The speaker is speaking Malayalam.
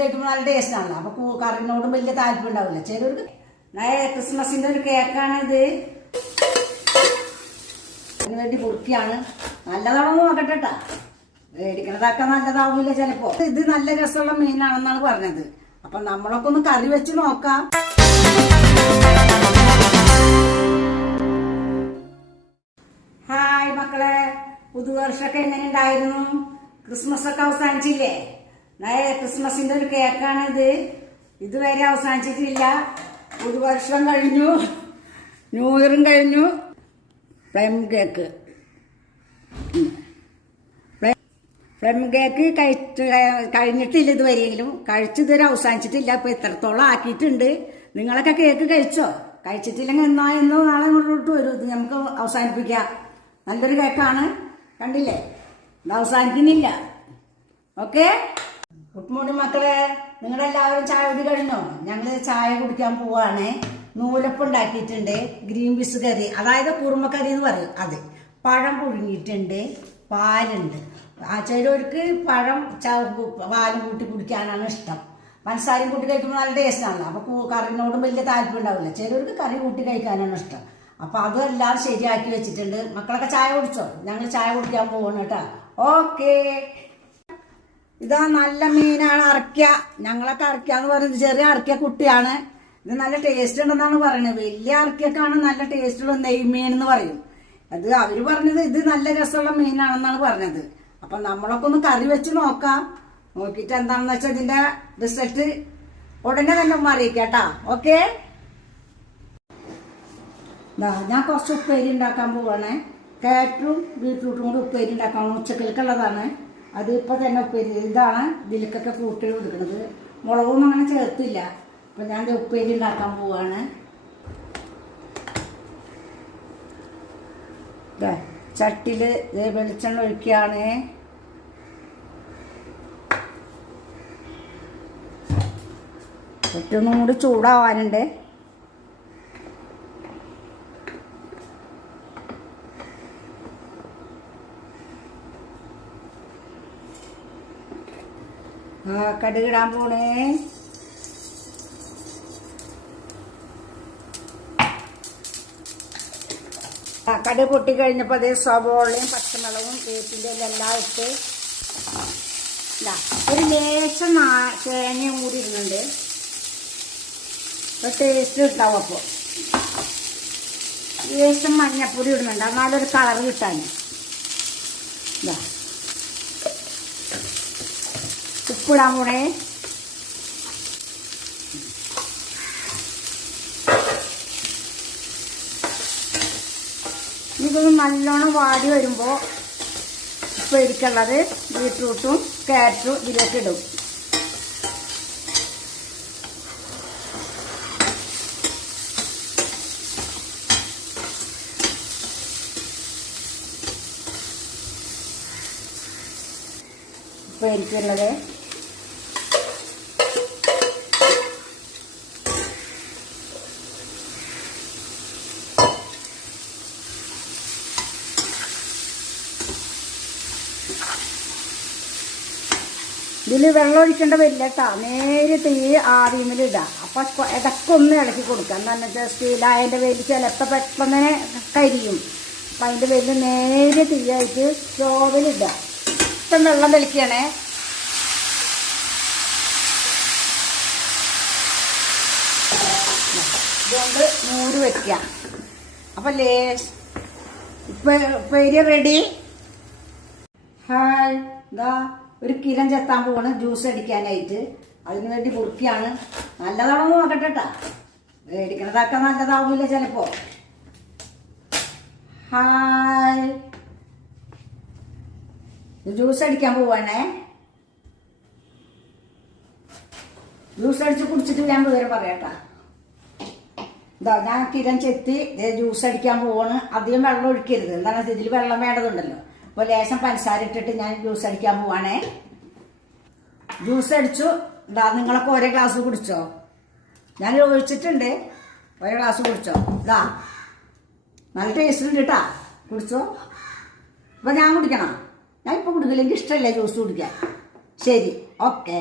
കഴിക്കുമ്പോൾ നല്ല ടേസ്റ്റ് ആണല്ലോ. അപ്പൊ കറിനോടും വലിയ താല്പര്യം ഉണ്ടാവില്ല ചിലർക്ക്. ക്രിസ്മസിന്റെ ഒരു കേക്കാണിത്. അതിന് വേണ്ടി കുറുക്കിയാണ്. നല്ലതാണോ നോക്കട്ടെ കേട്ടാ. മേടിക്കണതൊക്കെ നല്ലതാവില്ല ചിലപ്പോ. ഇത് നല്ല രസമുള്ള മീനാണെന്നാണ് പറഞ്ഞത്. അപ്പൊ നമ്മളൊക്കെ ഒന്ന് കറി വെച്ച് നോക്കാം. ഹായ് മക്കളെ, പുതുവർഷമൊക്കെ എങ്ങനെ ഉണ്ടായിരുന്നു? ക്രിസ്മസ് ഒക്കെ അവസാനിച്ചില്ലേ? ക്രിസ്മസിന്റെ ഒരു കേക്കാണിത്. ഇതുവരെ അവസാനിച്ചിട്ടില്ല. പുതുവർഷം കഴിഞ്ഞു, ന്യൂ ഇയറും കഴിഞ്ഞു. പ്ലം കേക്ക് കഴിഞ്ഞിട്ടില്ല. ഇതുവരെയെങ്കിലും കഴിച്ചിതുവരെ അവസാനിച്ചിട്ടില്ല. ഇപ്പൊ ഇത്രത്തോളം ആക്കിയിട്ടുണ്ട്. നിങ്ങളൊക്കെ കേക്ക് കഴിച്ചോ? കഴിച്ചിട്ടില്ലെങ്കിൽ എന്നോ നാളെ ഇങ്ങോട്ട് വരും. ഇത് നമുക്ക് അവസാനിപ്പിക്കാം. നല്ലൊരു കേക്കാണ്, കണ്ടില്ലേ? ഇത് അവസാനിക്കുന്നില്ല. ഓക്കെ, ഗുഡ് മോർണിംഗ് മക്കളെ. നിങ്ങളെല്ലാവരും ചായ കുടി കഴിഞ്ഞോ? ഞങ്ങള് ചായ കുടിക്കാൻ പോവാണ്. നൂലപ്പം ഉണ്ടാക്കിയിട്ടുണ്ട്, ഗ്രീൻ പീസ് കറി, അതായത് കുറുമക്കറി എന്ന് പറയും. അത് പഴം പുഴുങ്ങിയിട്ടുണ്ട്, പാലുണ്ട്. ചിലവർക്ക് പാലും കൂട്ടി കുടിക്കാനാണ് ഇഷ്ടം. പഞ്ചസാരയും കൂട്ടി കഴിക്കുമ്പോൾ നല്ല ടേസ്റ്റ് ആണല്ലോ. അപ്പൊ കറിനോടും വലിയ താല്പര്യം ഉണ്ടാവില്ല. ചിലവർക്ക് കറി കൂട്ടി കഴിക്കാനാണ് ഇഷ്ടം. അപ്പൊ അതും എല്ലാം ശരിയാക്കി വെച്ചിട്ടുണ്ട്. മക്കളൊക്കെ ചായ കുടിച്ചോ? ഞങ്ങൾ ചായ കുടിക്കാൻ പോകണം കേട്ടാ. ഓക്കെ, ഇതാ നല്ല മീനാണ്. അറക്ക. ഞങ്ങളൊക്കെ അറക്കാന്ന് പറയുന്നത് ചെറിയ അറക്കിയ കുട്ടിയാണ്. ഇത് നല്ല ടേസ്റ്റ് ഉണ്ടെന്നാണ് പറയുന്നത്. വലിയ അറക്കിയൊക്കെയാണ് നല്ല ടേസ്റ്റുള്ള നെയ്മീൻ എന്ന് പറയും. അത് അവര് പറഞ്ഞത് ഇത് നല്ല രസമുള്ള മീനാണെന്നാണ് പറഞ്ഞത്. അപ്പൊ നമ്മളൊക്കെ ഒന്ന് കറി വെച്ച് നോക്കാം. നോക്കിയിട്ട് എന്താണെന്ന് വെച്ചാൽ ഇതിന്റെ റിസൾട്ട് ഉടനെ തന്നെ അറിയിക്കാട്ടാ. ഓക്കെ, ഞാൻ കുറച്ച് ഉപ്പേരി ഉണ്ടാക്കാൻ പോവാണ്. ക്യാരറ്റും ബീട്രൂട്ടും കൂടി ഉപ്പേരി ഉണ്ടാക്കാൻ ഉച്ചക്കലേക്കുള്ളതാണ്. അത് ഇപ്പൊ തന്നെ ഉപ്പേരി ഇതാണ് ഇതിലേക്കൊക്കെ കൂട്ടി കൊടുക്കുന്നത്. മുളകൊന്നും അങ്ങനെ ചേർത്തില്ല. അപ്പൊ ഞാൻ ഉപ്പേരി ഉണ്ടാക്കാൻ പോവാണ്. ചട്ടിയില് വെളിച്ചെണ്ണ ഒഴിക്കുകയാണ്. ചട്ടൊന്നും കൂടി ചൂടാവാനുണ്ട്. കടുകിടാൻ പോണേ. കടുക് പൊട്ടിക്കഴിഞ്ഞപ്പോൾ അതേ സവോളയും പച്ചമുളകും വേപ്പിൻ്റെ എല്ലാം ഇട്ട് ഒരു ലേശം തേങ്ങയും കൂടി ഇടുന്നുണ്ട്. ടേസ്റ്റ് കിട്ടാവും. അപ്പോൾ ലേശം മഞ്ഞപ്പൊടി ഇടുന്നുണ്ട്, എന്നാലൊരു കളർ കിട്ടാൻ. ഉപ്പിടാൻ കൂടെ. ഇതൊന്ന് നല്ലോണം വാടി വരുമ്പോൾ ഉപ്പേരിക്കുള്ളത് ബീട്രൂട്ടും ക്യാരറ്റും ഇതിലേക്ക് ഇടും. ഉപ്പേരിക്കുള്ളത് ഇതിൽ വെള്ളം ഒഴിക്കേണ്ട വരില്ല കേട്ടോ. നേരെ തീ ആവിമേലിടുക. അപ്പൊ ഇടയ്ക്ക് ഒന്ന് ഇളക്കി കൊടുക്കുക. എന്താണെന്ന് വെച്ചാൽ സ്റ്റീലായതിൻ്റെ പേരിൽ ചിലപ്പോൾ പെട്ടെന്ന് കരിയും. അപ്പം അതിൻ്റെ പേരിൽ നേരെ തീയായിട്ട് സ്റ്റോവിലിടുക. ഇപ്പം വെള്ളം തെളിക്കണേ. ഇതുകൊണ്ട് നൂറ് വെക്കുക. അപ്പം ഉപ്പേരി റെഡി. ഹായ്, ഇതാ ഒരു കിലം ചെത്താൻ പോവാണ് ജ്യൂസ് അടിക്കാനായിട്ട്. അതിന് വേണ്ടി കുറുക്കിയാണ്. നല്ലതാണോ നോക്കട്ടെ കേട്ടാ. മേടിക്കണതൊക്കെ നല്ലതാവില്ല ചിലപ്പോ. ഹായ്, ജ്യൂസ് അടിക്കാൻ പോവാണേ. ജ്യൂസ് അടിച്ച് കുടിച്ചിട്ട് ഞാൻ വിവരം പറയാട്ടാ. ഇതാ ഞാൻ കിലം ചെത്തി ജ്യൂസ് അടിക്കാൻ പോവാണ്. അധികം വെള്ളം ഒഴിക്കരുത്. എന്താണ് ഇതിൽ വെള്ളം വേണ്ടതുണ്ടല്ലോ. അപ്പോൾ ലേശം പഞ്ചസാര ഇട്ടിട്ട് ഞാൻ ജ്യൂസ് അടിക്കാൻ പോവാണേ. ജ്യൂസ് അടിച്ചു. ഇതാ നിങ്ങളൊക്കെ ഒരേ ഗ്ലാസ് കുടിച്ചോ? ഞാൻ ഒഴിച്ചിട്ടുണ്ട്. ഒരേ ഗ്ലാസ് കുടിച്ചോ? ഇതാ നല്ല ടേസ്റ്റ് ഉണ്ട് കേട്ടാ. കുടിച്ചോ? അപ്പം ഞാൻ കുടിക്കണം. ഞാൻ ഇപ്പോൾ കുടിക്കില്ല. എനിക്ക് ഇഷ്ടമല്ല ജ്യൂസ് കുടിക്കാൻ. ശരി, ഓക്കെ.